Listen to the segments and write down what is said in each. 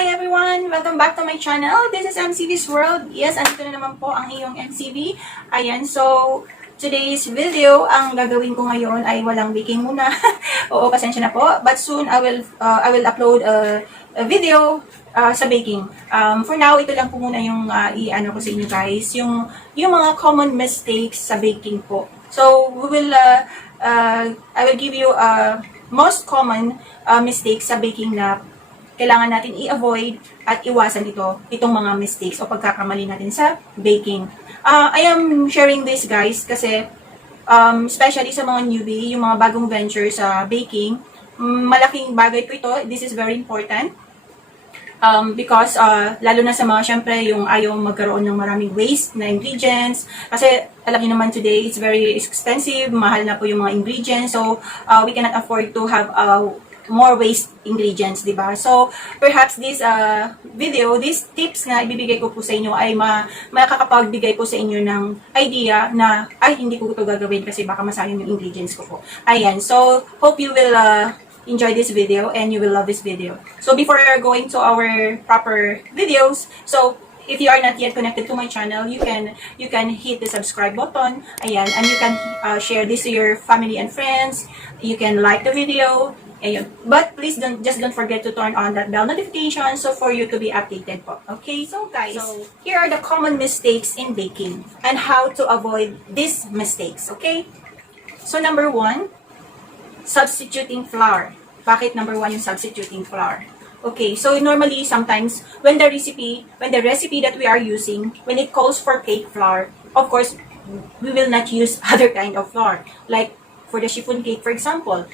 Hi everyone! Welcome back to my channel. This is MCV's World. Yes, andito na naman po ang iyong MCV. Ayan, so today's video, ang gagawin ko ngayon ay walang baking muna. Oo, pasensya na po. But soon, I will upload a video sa baking. For now, ito lang po muna yung i-ano ko sa inyo guys. Yung mga common mistakes sa baking po. So, I will give you most common mistakes sa baking na kailangan natin i-avoid at iwasan itong mga mistakes o pagkakamali natin sa baking. I am sharing this guys kasi especially sa mga newbie, yung mga bagong venture sa baking, malaking bagay po ito. This is very important because lalo na sa mga syempre yung ayaw magkaroon ng maraming waste na ingredients kasi alam niyo naman today it's very expensive, mahal na po yung mga ingredients, so we cannot afford to have more waste ingredients, di ba? So, perhaps this video, these tips na ibibigay ko po sa inyo ay makakapagbigay po sa inyo ng idea na, ay, hindi ko ito gagawin kasi baka masayang yung ingredients ko po. Ayan, so, hope you will enjoy this video and you will love this video. So, before going to our proper videos, so, if you are not yet connected to my channel, you can hit the subscribe button, ayan, and you can share this to your family and friends, you can like the video, ayun. But please don't forget to turn on that bell notification so for you to be updated po. Okay, so guys, here are the common mistakes in baking and how to avoid these mistakes, okay? So number 1, substituting flour. Bakit number 1 yung substituting flour? Okay, so normally sometimes when the recipe that we are using, when it calls for cake flour, of course, we will not use other kind of flour. Like for the chiffon cake, for example,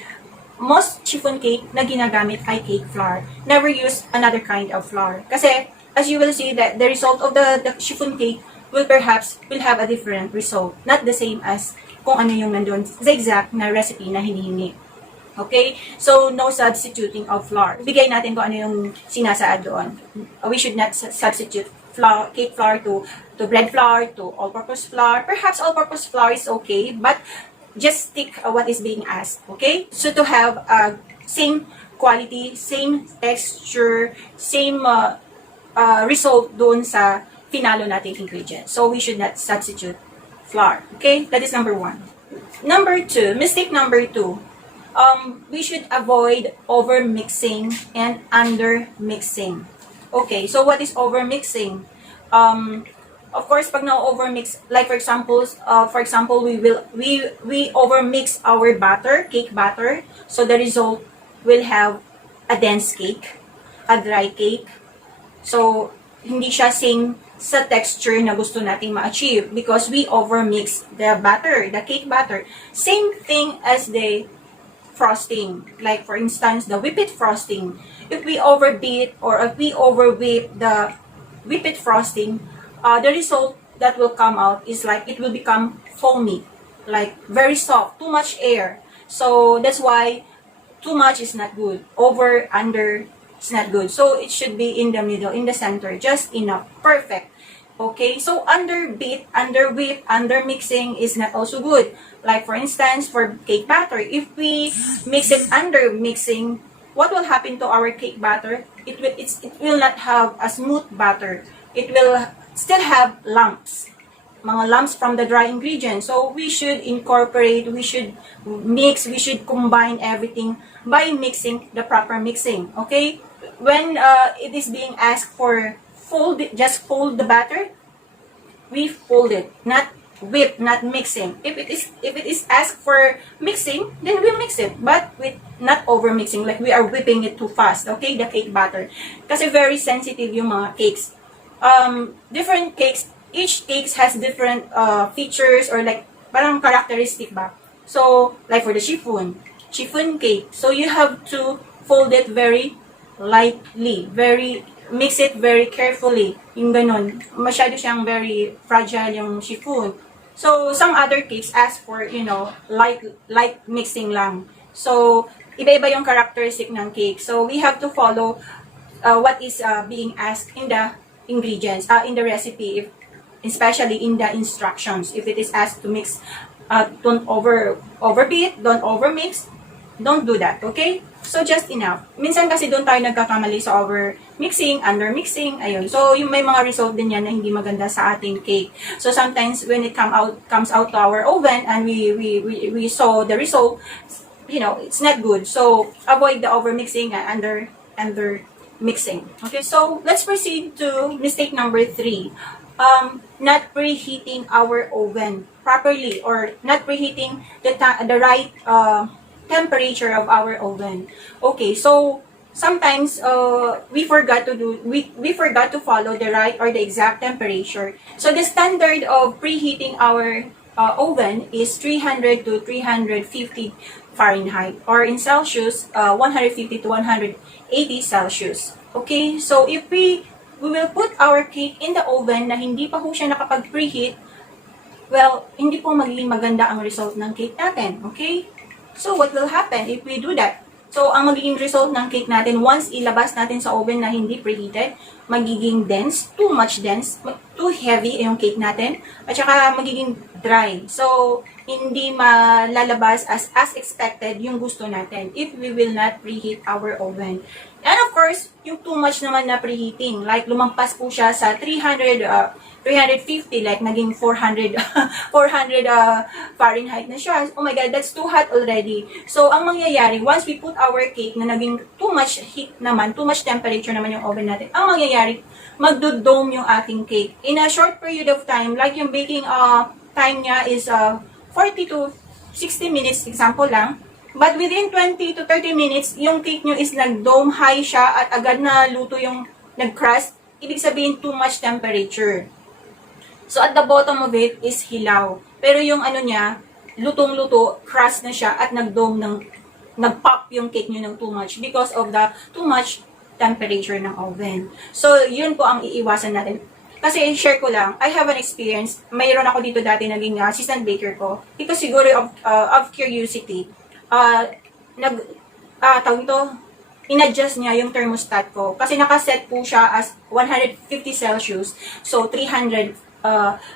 most chiffon cake na ginagamit ay cake flour. Never use another kind of flour. Kasi, as you will see, that the result of the chiffon cake will have a different result. Not the same as kung ano yung nandun sa exact na recipe na hinihingi. Okay? So, no substituting of flour. Bigay natin kung ano yung sinasaad doon. We should not substitute cake flour to bread flour, to all-purpose flour. Perhaps all-purpose flour is okay, but just stick what is being asked, okay? So to have same quality, same texture, same result doon sa finalo nating ingredient. So we should not substitute flour, okay? That is number 1. Number 2, mistake number 2, we should avoid over mixing and under mixing. Okay, so what is over mixing? Of course, pag na-overmix, like for example, we overmix our batter, cake batter, so the result will have a dense cake, a dry cake. So, hindi siya same sa texture na gusto nating ma-achieve because we overmix the batter, the cake batter. Same thing as the frosting. Like for instance, the whipped frosting. If we overbeat or if we overwhip the whipped frosting, the result that will come out is like it will become foamy, like very soft, too much air. So that's why too much is not good. Over, under is not good. So it should be in the middle, in the center, just enough, perfect. Okay, so underbeat, underwhip, undermixing is not also good. Like for instance, for cake batter, if we mix it under mixing, what will happen to our cake batter? It will not have a smooth batter. It will still have lumps, mga lumps from the dry ingredients. So we should incorporate, we should mix, we should combine everything by mixing the proper mixing. Okay, when it is being asked for just fold the batter, we fold it, not whip, not mixing. If it is asked for mixing, then we mix it, but with not over mixing, like we are whipping it too fast. Okay, the cake batter, kasi very sensitive yung mga cakes. Different cakes, each cake has different features or like parang characteristic ba. So like for the chiffon cake, so you have to fold it very lightly, mix it very carefully, yung ganun. Masyado siyang very fragile yung chiffon. So some other cakes ask for, light mixing lang. So iba-iba yung characteristic ng cake. So we have to follow what is being asked in the ingredients, in the recipe, especially in the instructions. If it is asked to mix, don't overbeat, don't overmix, don't do that, okay? So just enough. Minsan kasi doon tayo nagkakamali sa mixing, under mixing, ayun. So, yung may mga result din yan na hindi maganda sa ating cake. So, sometimes when it comes out to our oven and we saw the result, you know, it's not good. So, avoid the over mixing and under mixing. Okay, so let's proceed to mistake number 3. Not preheating our oven properly, or not preheating the right temperature of our oven. Okay, so sometimes we forgot to follow the right or the exact temperature. So the standard of preheating our oven is 300 to 350 Fahrenheit, or in Celsius 150 to 180 Celsius. Okay, so if we will put our cake in the oven na hindi pa po siya nakapag-preheat, well, hindi po magiging maganda ang result ng cake natin. Okay? So, what will happen if we do that? So, ang magiging result ng cake natin, once ilabas natin sa oven na hindi preheated, magiging dense, too much dense, too heavy yung cake natin, at saka magiging dry. So, hindi malalabas as expected yung gusto natin if we will not preheat our oven. And of course, yung too much naman na preheating, like lumampas po siya sa 350, like naging 400 Fahrenheit na siya. Oh my God, that's too hot already. So, ang mangyayari, once we put our cake na naging too much heat naman, too much temperature naman yung oven natin, ang mangyayari, magdo-dome yung ating cake. In a short period of time, like yung baking time niya is 40 to 60 minutes, example lang. But within 20 to 30 minutes, yung cake nyo is nag-dome high siya at agad na luto yung nag-crust. Ibig sabihin, too much temperature. So, at the bottom of it is hilaw. Pero yung ano niya, lutong-luto, crust na siya at nag-pop yung cake nyo ng too much because of the too much temperature ng oven. So, yun po ang iiwasan natin. Kasi share ko lang, I have an experience. Mayroon ako dito dati naging assistant baker ko. Ito siguro of curiosity. Tawag ito, in-adjust niya yung thermostat ko. Kasi nakaset po siya as 150 Celsius. So, 300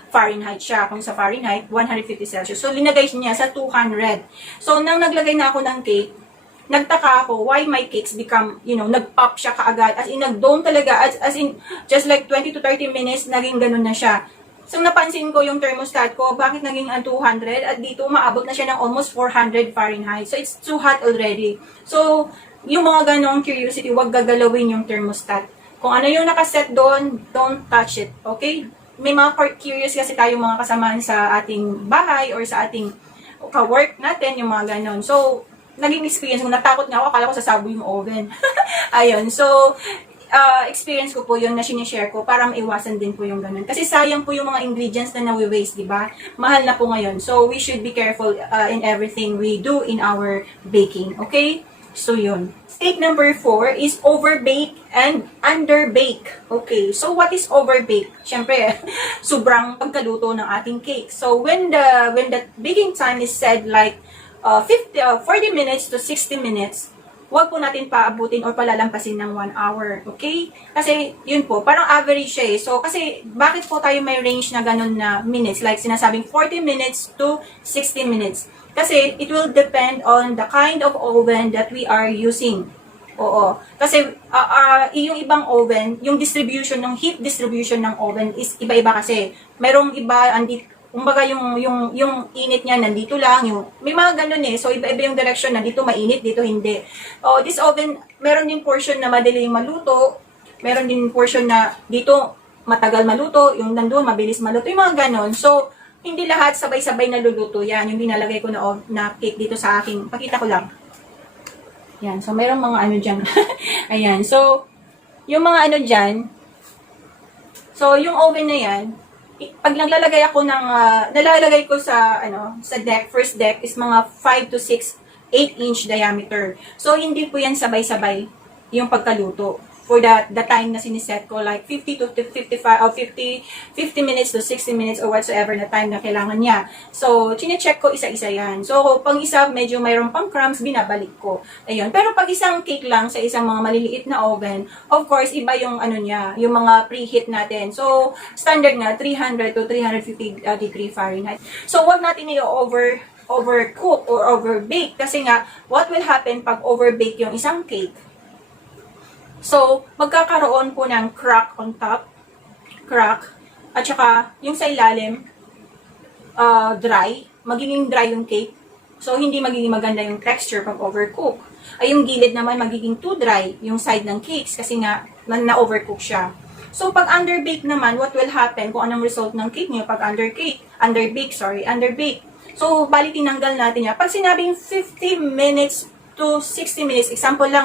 Fahrenheit siya. Kung sa Fahrenheit, 150 Celsius. So, linagay niya sa 200. So, nang naglagay na ako ng cake, nagtaka ako why my cakes become, you know, nag-pop siya kaagad. As in, nag-dome talaga. As in, just like 20 to 30 minutes, naging ganun na siya. So, napansin ko yung thermostat ko, bakit naging 200 at dito umaabot na siya ng almost 400 Fahrenheit. So, it's too hot already. So, yung mga ganong curiosity, wag gagalawin yung thermostat. Kung ano yung nakaset doon, don't touch it. Okay? May mga curious kasi tayo mga kasamaan sa ating bahay or sa ating ka-work natin, yung mga ganon. So, naging experience ko, natakot nga ako, akala ko sasabo yung oven. Ayun. So, experience ko po yun na sinishare ko para maiwasan din po yung ganun. Kasi sayang po yung mga ingredients na nawi-waste, di ba? Mahal na po ngayon. So, we should be careful in everything we do in our baking. Okay? So, yun. Mistake number 4 is overbake and underbake. Okay, so what is overbake? Siyempre, sobrang pagkaluto ng ating cake. So, when the baking time is said like 40 minutes to 60 minutes, huwag po natin paabutin or palalampasin ng 1 hour. Okay? Kasi, yun po, parang average siya eh. So, kasi, bakit po tayo may range na ganun na minutes? Like, sinasabing 40 minutes to 60 minutes. Kasi, it will depend on the kind of oven that we are using. Oo. Kasi, yung ibang oven, yung distribution, ng heat distribution ng oven is iba-iba kasi. Merong iba, kumbaga yung init niya nandito lang, may mga ganun eh. So, iba-iba yung direction, nandito mainit, dito hindi. This oven, meron din portion na madaling maluto, meron din portion na dito matagal maluto, yung nandun mabilis maluto, yung mga ganun. So, hindi lahat sabay-sabay naluluto yan. Yung binalagay ko na cake dito sa aking, pakita ko lang. Yan, so meron mga ano dyan. Ayan, so, yung mga ano dyan, so, yung oven na yan, pag naglalagay ako ng, nalalagay ko sa, sa deck, first deck is mga 5 to 6, 8-inch diameter. So, hindi po yan sabay-sabay yung pagkaluto. For the time na siniset ko, like 50 to 55, or 50 minutes to 60 minutes, or whatsoever na time na kailangan niya. So, chinecheck ko isa-isa yan. So, pag isa, medyo mayroon pang crumbs, binabalik ko. Ayun. Pero pag isang cake lang sa isang mga maliliit na oven, of course, iba yung ano niya, yung mga preheat natin. So, standard na 300 to 350 degree Fahrenheit. So, wag natin overcook or overbake. Kasi nga, what will happen pag overbake yung isang cake? So, magkakaroon po ng crack on top, at saka yung sa ilalim, dry, magiging dry yung cake. So, hindi magiging maganda yung texture pag overcook. Ay, yung gilid naman magiging too dry, yung side ng cakes, kasi nga, na-overcook siya. So, pag underbake naman, what will happen kung anong result ng cake niyo pag underbake. So, bali tinanggal natin yan. Pag sinabing 50 minutes to 60 minutes, example lang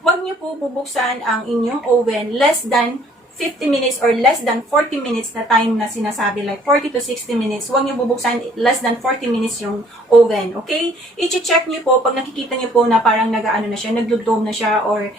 huwag niyo po bubuksan ang inyong oven less than 50 minutes or less than 40 minutes na time na sinasabi, like 40 to 60 minutes. Huwag niyo bubuksan less than 40 minutes yung oven, okay? I-check niyo po pag nakikita niyo po na parang nag-ano na siya, nagdo-dome na siya, or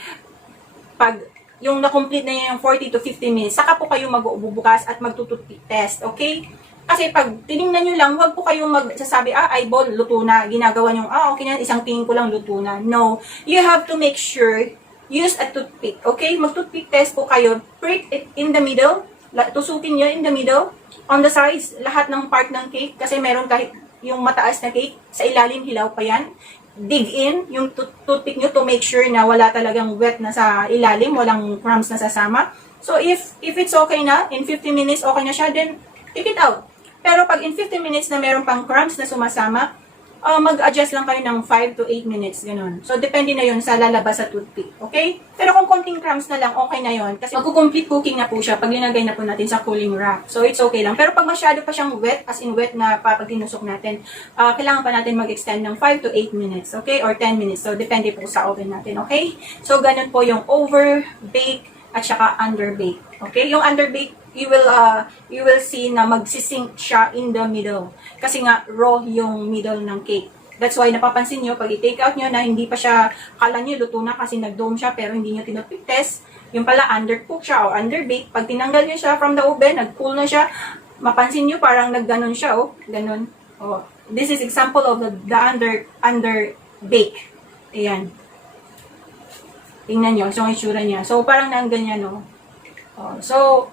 pag yung na-complete na yung 40 to 50 minutes, saka po kayo magbubukas at magtututpick test, okay? Kasi pag tinignan nyo lang, huwag po kayong magsasabi, eyeball, luto na. Ginagawa nyo, okay na, isang tingin ko lang, luto na. No. You have to make sure, use a toothpick, okay? Mag-toothpick test po kayo. Prick it in the middle. Tusukin nyo in the middle. On the sides, lahat ng part ng cake. Kasi meron kahit yung mataas na cake, sa ilalim, hilaw pa yan. Dig in yung toothpick nyo to make sure na wala talagang wet na sa ilalim, walang crumbs na sasama. So, if it's okay na, in 50 minutes, okay na siya, then take it out. Pero pag in 50 minutes na meron pang crumbs na sumasama, mag-adjust lang kayo ng 5 to 8 minutes, ganun. So, depende na yun sa lalabas sa toothpick, okay? Pero kung konting crumbs na lang, okay na yun. Kasi mag-complete cooking na po siya pag linagay na po natin sa cooling rack. So, it's okay lang. Pero pag masyado pa siyang wet, as in wet na pag tinusok natin, kailangan pa natin mag-extend ng 5 to 8 minutes, okay? Or 10 minutes. So, depende po sa oven natin, okay? So, ganun po yung overbake at saka underbake. Okay? Yung underbake, you will see na magsisink siya in the middle. Kasi nga, raw yung middle ng cake. That's why, napapansin nyo, pag i-take out nyo na hindi pa siya, kala nyo luto na kasi nag-dome siya, pero hindi nyo tinutpick test. Yung pala, undercook siya o underbake. Pag tinanggal nyo siya from the oven, nag-cool na siya, mapansin nyo, parang nag-ganon siya, ganon. This is example of the underbake. Ayan. Tingnan nyo, so ang itsura niya. So, parang nang-ganyan, so,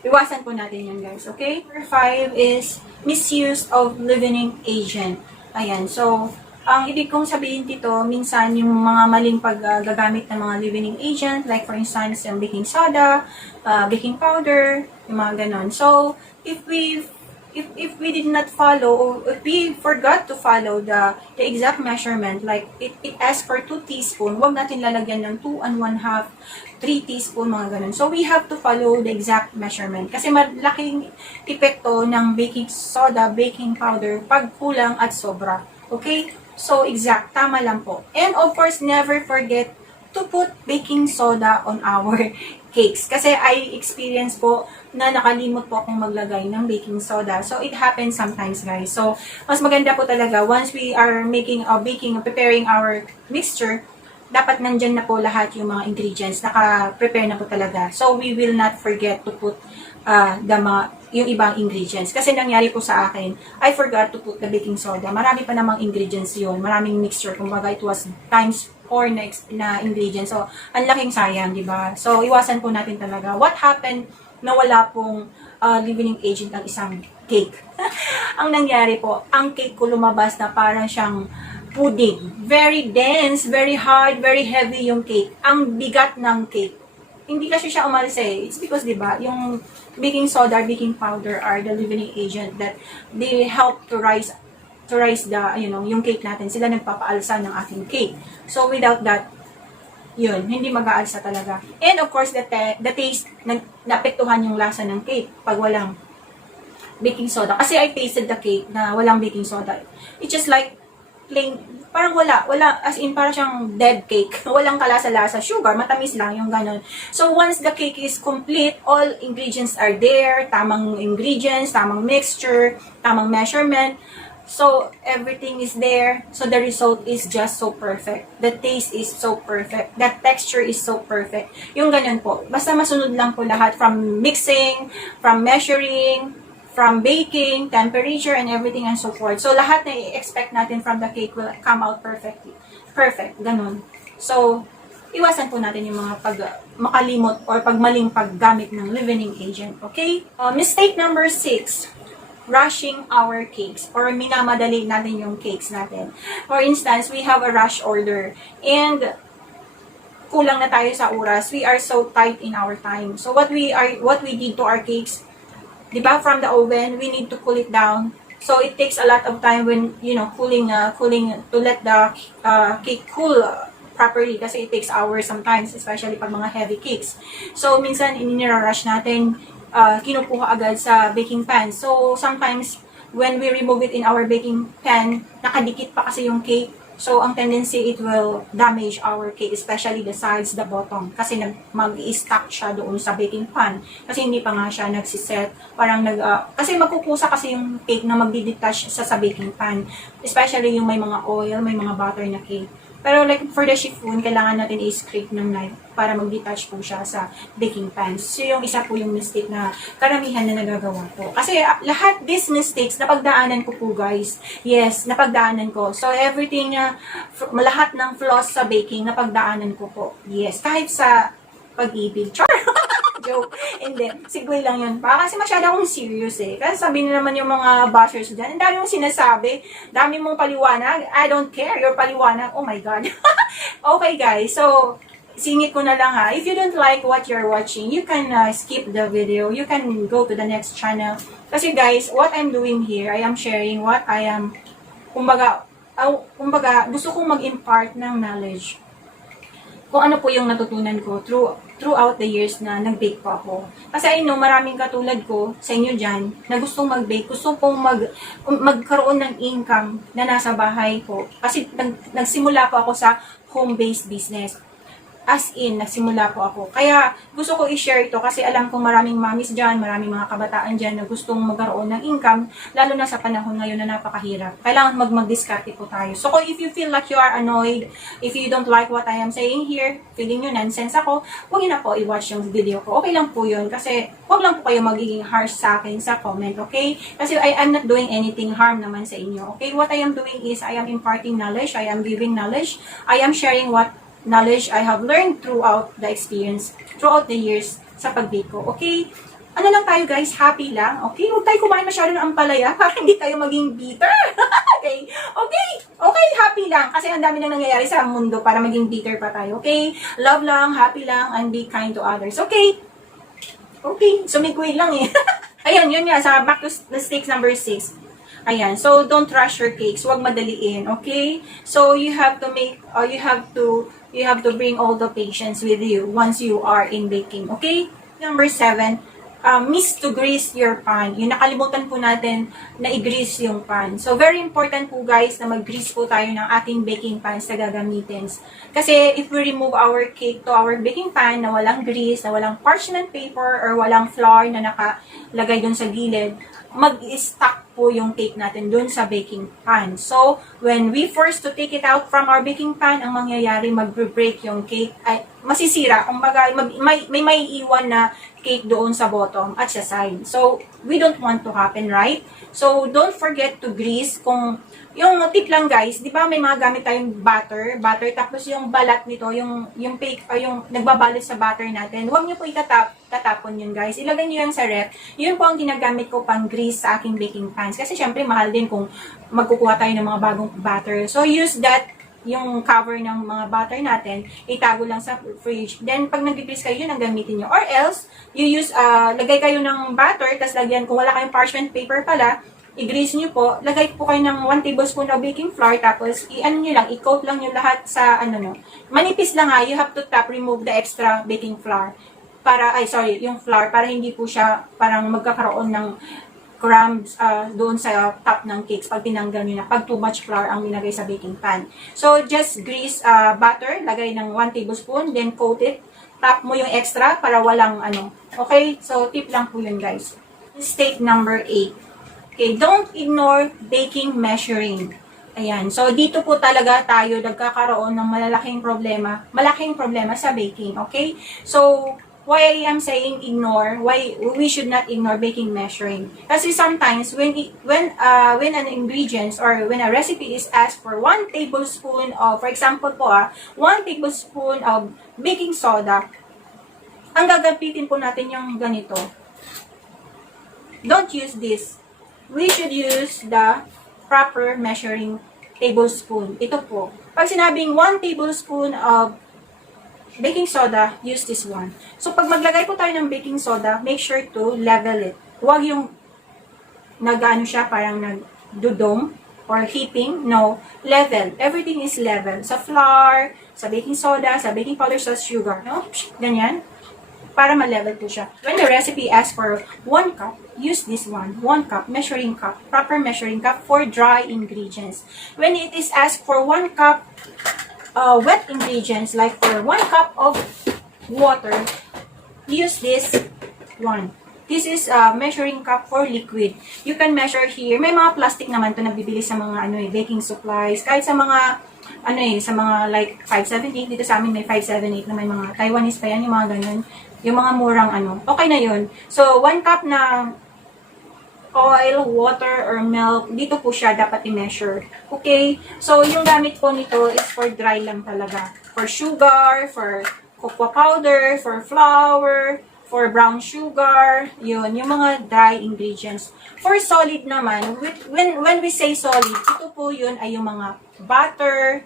iwasan po natin yan, guys. Okay? Number 5 is misused of leavening agent. Ayan. So, ang ibig kong sabihin dito, minsan yung mga maling paggagamit ng mga leavening agent, like for instance, yung baking soda, baking powder, yung mga ganon. So, if we did not follow, or if we forgot to follow the exact measurement, like it asks for 2 teaspoons, huwag natin lalagyan ng 2 and 1/2, 3 teaspoon, mga ganun. So, we have to follow the exact measurement. Kasi malaking epekto ng baking soda, baking powder, pag kulang at sobra. Okay? So, exact. Tama lang po. And of course, never forget to put baking soda on our cakes. Kasi I experience po na nakalimot po akong maglagay ng baking soda. So, it happens sometimes, guys. So, mas maganda po talaga, once we are preparing our mixture, dapat nandyan na po lahat yung mga ingredients. Naka-prepare na po talaga. So, we will not forget to put yung ibang ingredients. Kasi nangyari po sa akin, I forgot to put the baking soda. Marami pa namang ingredients yun. Maraming mixture. Kumbaga, it was times 4 na ingredients. So, ang laking sayang, di ba? So, iwasan po natin talaga. What happened na wala pong leavening agent ang isang cake? Ang nangyari po, ang cake ko lumabas na parang siyang pudding. Very dense, very hard, very heavy yung cake. Ang bigat ng cake. Hindi kasi siya umalis It's because, di ba, yung baking soda, baking powder are the leavening agent that they help to rise the, yung cake natin. Sila nagpapaalsa ng ating cake. So, without that, yun, hindi mag-aalsa talaga. And of course, the taste, naapektuhan yung lasa ng cake pag walang baking soda. Kasi I tasted the cake na walang baking soda. It's just like plain, parang wala, as in parang siyang dead cake. Walang kalasa-lasa, sugar, matamis lang, yung ganon. So, once the cake is complete, all ingredients are there, tamang ingredients, tamang mixture, tamang measurement, so, everything is there. So, the result is just so perfect. The taste is so perfect. The texture is so perfect. Yung ganon po. Basta masunod lang po lahat from mixing, from measuring, from baking, temperature, and everything and so forth. So, lahat na i-expect natin from the cake will come out perfectly. Perfect. Ganon. So, iwasan po natin yung mga makalimot or pagmaling paggamit ng leavening agent. Okay? Mistake number 6. Rushing our cakes or minamadali natin yung cakes natin. For instance, we have a rush order and kulang na tayo sa oras. We are so tight in our time. So what we did to our cakes, di ba, from the oven, we need to cool it down. So it takes a lot of time when, you know, cooling to let the cake cool properly kasi it takes hours sometimes, especially pag mga heavy cakes. So minsan inirarush natin, kinukuha agad sa baking pan. So sometimes when we remove it in our baking pan, nakadikit pa kasi yung cake. So, ang tendency, it will damage our cake, especially the sides, the bottom. Kasi mag-i-stuck siya doon sa baking pan. Kasi hindi pa nga siya nagsiset. Parang kasi magkukusa kasi yung cake na magdi-detach sa baking pan. Especially yung may mga oil, may mga butter na cake. Pero like for the chiffon, kailangan natin i-scrape ng knife para mag-detach po siya sa baking pan. So yung isa po yung mistake na karamihan na nagagawa ko. Kasi lahat these mistakes, napagdaanan ko po guys. Yes, napagdaanan ko. So everything, lahat ng flaws sa baking, napagdaanan ko po. Yes, kahit sa pag-ibig. Char! Joke. Hindi. Sigway lang yun pa. Kasi masyado akong serious eh. Kasi sabi nila naman yung mga bashers dyan, ang dami mong sinasabi, dami mong paliwanag, I don't care, your paliwanag, oh my God. Okay guys, so, singit ko na lang ha. If you don't like what you're watching, you can skip the video. You can go to the next channel. Kasi guys, what I'm doing here, I am sharing what I am, kumbaga, gusto kong mag-impart ng knowledge. Kung ano po yung natutunan ko throughout the years na nag-bake po ako. Kasi I know, maraming katulad ko sa inyo dyan na gustong mag-bake, gusto pong magkaroon ng income na nasa bahay ko. Kasi nagsimula po ako sa home-based business. As in, nagsimula po ako. Kaya gusto ko i-share ito kasi alam kong maraming mommies dyan, maraming mga kabataan dyan na gustong magkaroon ng income, lalo na sa panahon ngayon na napakahirap. Kailangan mag-discarte po tayo. So if you feel like you are annoyed, if you don't like what I am saying here, feeling nyo nonsense ako, huwag nyo na po i-watch yung video ko. Okay lang po yun kasi huwag lang po kayo magiging harsh sa akin sa comment, okay? Kasi I'm not doing anything harm naman sa inyo, okay? What I am doing is I am imparting knowledge, I am giving knowledge, I am sharing what knowledge I have learned throughout the experience, throughout the years sa pag-bake ko. Okay? Ano lang tayo guys, happy lang. Okay? Huwag tayo kumain masyado ng ampalaya para hindi tayo maging bitter. Okay? Okay? Okay, happy lang. Kasi ang dami nang nangyayari sa mundo para maging bitter pa tayo. Okay? Love lang, happy lang, and be kind to others. Okay? Okay? Sumigway lang eh. Ayan, yun nga, sa back to mistakes number 6. Ayan, so don't rush your cakes. Huwag madaliin, okay? So you have to make, you have to bring all the patience with you once you are in baking, okay? Number 7, miss to grease your pan. Yung nakalimutan po natin na i-grease yung pan. So very important po guys na mag-grease po tayo ng ating baking pans na gagamitin. Kasi if we remove our cake to our baking pan na walang grease, na walang parchment paper, or walang flour na nakalagay dun sa gilid, mag-stuck po yung cake natin dun sa baking pan. So, when we force to take it out from our baking pan, ang mangyayari, mag-break yung cake, ay masisira. Kumbaga, may iwan na cake doon sa bottom at sa side. So, we don't want to happen, right? So, don't forget to grease. Kung, yung tip lang guys, di ba may mga gamit tayong butter, tapos yung balat nito, yung cake, yung nagbabalot sa butter natin, huwag nyo po tatapon yun guys. Ilagay nyo yan sa ref. Yun po ang ginagamit ko pang grease sa aking baking pans. Kasi syempre, mahal din kung magkukuha tayo ng mga bagong butter. So, use that, yung cover ng mga butter natin, itago lang sa fridge. Then, pag nag-grease kayo, yun ang gamitin nyo. Or else, you use, lagay kayo ng butter, tapos lagyan, kung wala kayong parchment paper pala, i-grease nyo po, lagay po kayo ng 1 tablespoon of baking flour, tapos i-ano nyo lang, i-coat lang nyo lahat sa, manipis lang ha, you have to remove the extra baking flour. Yung flour, para hindi po siya parang magkakaroon ng crumbs doon sa top ng cakes pag tinanggal nyo na, pag too much flour ang nilagay sa baking pan. So, just grease butter, lagay ng 1 tablespoon, then coat it, tap mo yung extra para walang Okay? So, tip lang po yun guys. Mistake number 8. Okay, don't ignore baking measuring. Ayan. So, dito po talaga tayo nagkakaroon ng malaking problema sa baking. Okay? So, why I am saying ignore, why we should not ignore baking measuring. Kasi sometimes, when an ingredients or when a recipe is asked for 1 tablespoon of, for example po 1 tablespoon of baking soda, ang gagamitin po natin yung ganito. Don't use this. We should use the proper measuring tablespoon. Ito po. Pag sinabing 1 tablespoon of baking soda, use this one. So, pag maglagay po tayo ng baking soda, make sure to level it. Huwag yung nag-ano siya, parang nag-dudong or heaping. No, level. Everything is level. Sa flour, sa baking soda, sa baking powder, sa sugar. No? Ganyan. Para ma-level po siya. When the recipe asks for 1 cup, use this one. 1 cup, measuring cup. Proper measuring cup for dry ingredients. When it is asked for 1 cup wet ingredients, like for 1 cup of water, use this one. This is a measuring cup for liquid. You can measure here. May mga plastic naman to nabibili sa mga baking supplies. Kahit sa mga sa mga like 578. Dito sa amin may 578 na may mga Taiwanese pa yan, yung mga ganun. Yung mga murang okay na yun. So, 1 cup na oil, water, or milk, dito po siya dapat i-measure. Okay? So, yung gamit po nito is for dry lang talaga. For sugar, for cocoa powder, for flour, for brown sugar, yun, yung mga dry ingredients. For solid naman, when we say solid, ito po yun ay yung mga butter,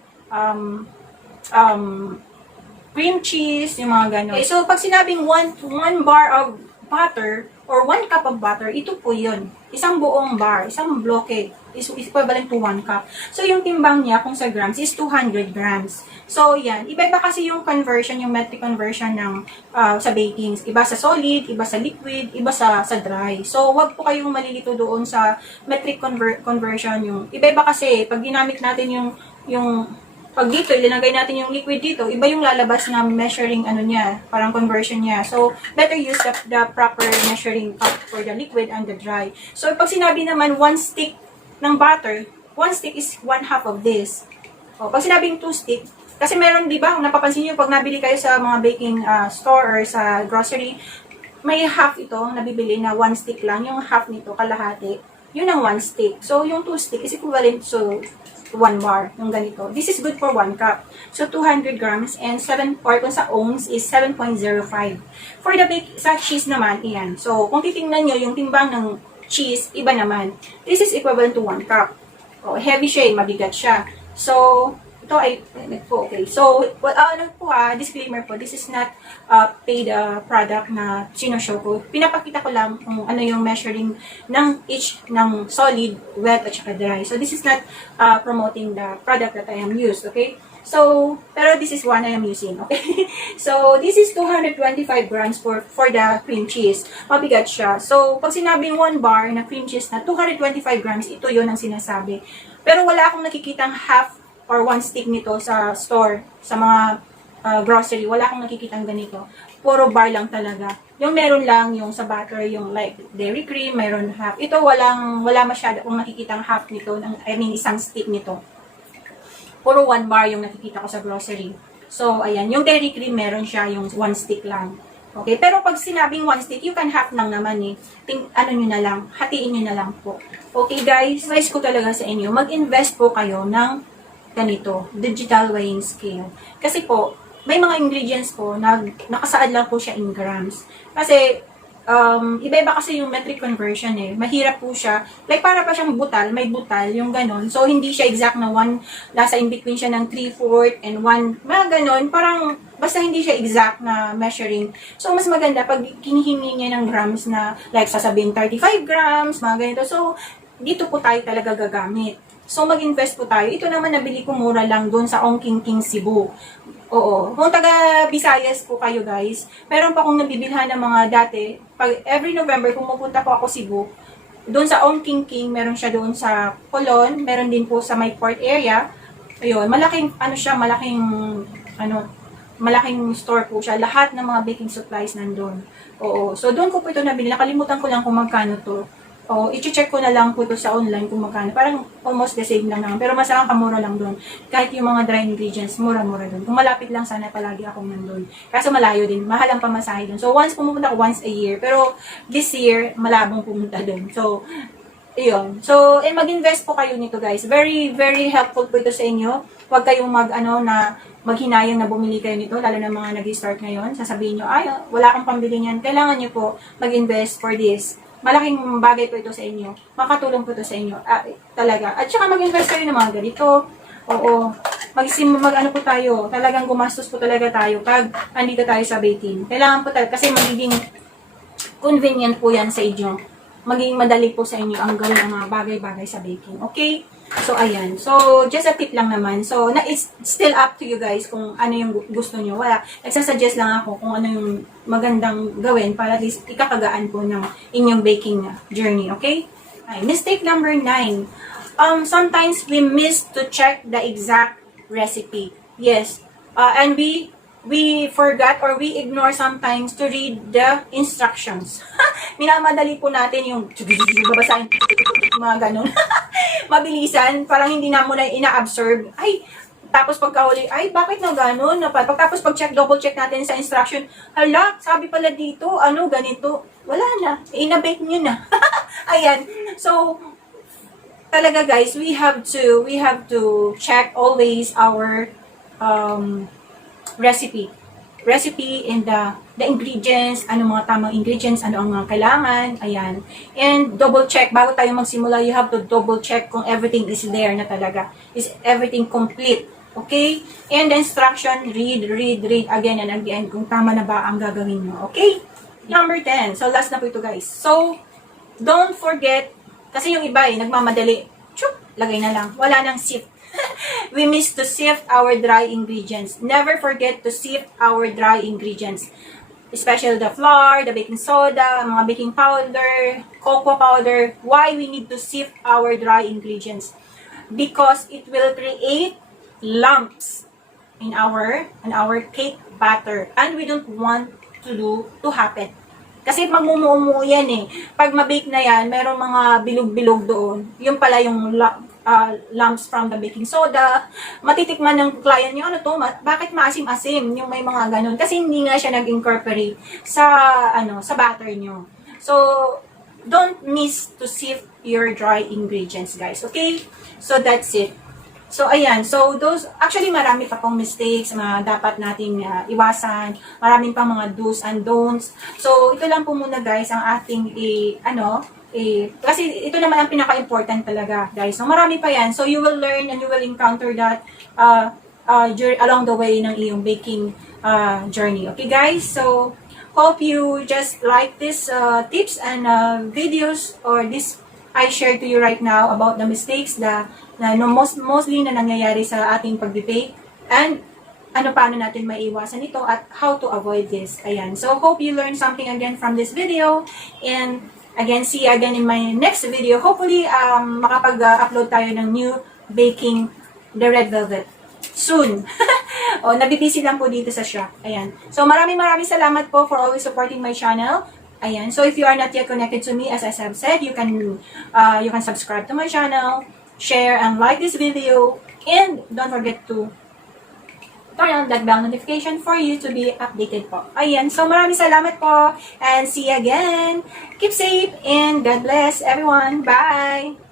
cream cheese, yung mga gano'n. Okay, so, pag sinabing 1 bar of butter, or 1 cup of butter, ito po yun. Isang buong bar, isang bloke, is equivalent to 1 cup. So, yung timbang niya, kung sa grams, is 200 grams. So, yan. Iba-iba kasi yung conversion, yung metric conversion ng sa baking. Iba sa solid, iba sa liquid, iba sa dry. So, wag po kayong malilito doon sa metric conversion. Yung iba-iba kasi, pag ginamit natin yung pag dito, ilinagay natin yung liquid dito, iba yung lalabas na measuring niya, parang conversion niya. So, better use the proper measuring cup for the liquid and the dry. So, pag sinabi naman 1 stick ng butter, 1 stick is 1/2 of this. O, pag sinabing 2 stick, kasi meron, di ba, kung napapansin nyo, pag nabili kayo sa mga baking store or sa grocery, may half ito, nabibili na 1 stick lang, yung half nito, kalahati, yun ang 1 stick. So, yung 2 stick is equivalent to 1 bar, yung ganito. This is good for 1 cup. So, 200 grams and 7, or kung sa ohms is 7.05. For the sa cheese naman, iyan. So, kung titingnan nyo, yung timbang ng cheese, iba naman. This is equivalent to 1 cup. Oh, heavy siya, mabigat siya. So, ito ay, okay. So, disclaimer po, this is not paid product na sinoshow ko. Pinapakita ko lang kung ano yung measuring ng each ng solid, wet, at saka dry. So, this is not promoting the product that I am used, okay? So, pero this is one I am using, okay? So, this is 225 grams for the cream cheese. Mabigat siya. So, pag sinabing 1 bar na cream cheese na 225 grams, ito yun ang sinasabi. Pero wala akong nakikitang half or 1 stick nito sa store, sa mga grocery. Wala akong nakikitang ganito. Puro bar lang talaga. Yung meron lang, yung sa butter, yung like dairy cream, meron half. Ito wala masyado akong nakikitang half nito, isang stick nito. Puro 1 bar yung nakikita ko sa grocery. So, ayan. Yung dairy cream, meron siya yung 1 stick lang. Okay? Pero pag sinabing 1 stick, you can half lang naman eh. Nyo na lang. Hatiin nyo na lang po. Okay guys? Advice ko talaga sa inyo, mag-invest po kayo ng ganito, digital weighing scale. Kasi po, may mga ingredients po na nakasaad lang po siya in grams. Kasi, iba-iba kasi yung metric conversion eh. Mahirap po siya. Like, para pa siyang butal, may butal, yung ganon. So, hindi siya exact na 1, nasa in between siya ng 3/4 and 1, mga ganon. Parang, basta hindi siya exact na measuring. So, mas maganda pag kinihingi niya ng grams na, like, sasabihin 35 grams, mga ganito. So, dito po tayo talaga gagamit. So, mag-invest po tayo. Ito naman, nabili ko mura lang doon sa Ongking Cebu. Oo. Kung taga Visayas po kayo, guys, meron pa akong nabibilhan ng mga dati. Pag every November, kung mapunta po ako Cebu, doon sa Ongking, meron siya doon sa Colon, meron din po sa my port area. Ayun, malaking, malaking store po siya. Lahat ng mga baking supplies nandun. Oo. So, doon ko po ito nabili. Nakalimutan ko lang kung magkano to. O, i-check ko na lang po ito sa online kung magkano. Parang almost the same lang naman. Pero mas kamura lang doon. Kahit yung mga dry ingredients, mura-mura doon. Kung malapit lang, sana palagi akong nandun. Kaso malayo din. Mahal ang pamasahe doon. So, once pumunta ako once a year. Pero this year, malabong pumunta doon. So, iyon. So, mag-invest po kayo nito, guys. Very, very helpful po ito sa inyo. Huwag kayong maghinayang na bumili kayo nito, lalo na mga nag-start ngayon. Sasabihin nyo, ay, wala akong pambili niyan. Kailangan nyo po mag-invest for this. Malaking bagay po ito sa inyo. Makatulong po ito sa inyo. Talaga. At saka mag-invest kayo ng mga ganito. Oo. mag-ano po tayo, talagang gumastos po talaga tayo pag andito tayo sa baking. Kailangan po talaga, kasi magiging convenient po yan sa inyo. Magiging madali po sa inyo ang gawin ng mga bagay-bagay sa baking. Okay? So, ayan. So, just a tip lang naman. So, it's still up to you guys kung ano yung gusto nyo. Wala. Nagsasuggest lang ako kung ano yung magandang gawin para at least ikakagaan po ng inyong baking journey. Okay? Ay, mistake number 9. Sometimes we miss to check the exact recipe. Yes. And we forgot or we ignore sometimes to read the instructions. Minamadali po natin yung babasahin, mga ganun. Mabilisan, parang hindi na mo na ina-absorb. Ay, tapos pagkahuli, ay, bakit na ganun? Pagkatapos pag-check, double-check natin sa instruction, hala, sabi pala dito, ano, ganito. Wala na, ina-bake nyo na. Ayan. So, talaga guys, we have to check always our recipe and the ingredients, ano mga tamang ingredients, ano ang mga kailangan, ayan. And double check, bago tayo magsimula, you have to double check kung everything is there na talaga. Is everything complete? Okay? And the instruction, read again and again kung tama na ba ang gagawin mo. Okay? Number 10. So, last na po ito guys. So, don't forget, kasi yung iba nagmamadali, lagay na lang, wala nang sift. We miss to sift our dry ingredients. Never forget to sift our dry ingredients. Especially the flour, the baking soda, mga baking powder, cocoa powder. Why we need to sift our dry ingredients? Because it will create lumps in our cake batter. And we don't want to happen. Kasi magmumumu yan eh. Pag mabake na yan, merong mga bilog-bilog doon. Yung pala yung lumps from the baking soda. Matitikman ng client nyo, ano to, bakit maasim-asim yung may mga ganun? Kasi hindi nga siya nag-incorporate sa batter nyo. So, don't miss to sift your dry ingredients, guys. Okay? So, that's it. So, ayan. So, actually, marami pa pong mistakes na dapat nating iwasan. Maraming pang mga do's and don'ts. So, ito lang po muna, guys, ang ating, kasi ito naman ang pinaka-important talaga, guys. So, marami pa yan. So, you will learn and you will encounter that along the way ng iyong baking journey. Okay, guys? So, hope you just like this tips and videos or this I share to you right now about the mistakes mostly na nangyayari sa ating pag-bake and paano natin maiwasan ito at how to avoid this. Ayan. So, hope you learned something again from this video and again, see you again in my next video. Hopefully, makapag-upload tayo ng new baking the red velvet soon. O, nabibisi lang po dito sa shop. Ayan. So, maraming salamat po for always supporting my channel. Ayan. So, if you are not yet connected to me, as I have said, you can subscribe to my channel, share and like this video, and don't forget to turn on that bell notification for you to be updated po. Ayan. So, maraming salamat po and see you again. Keep safe and God bless everyone. Bye!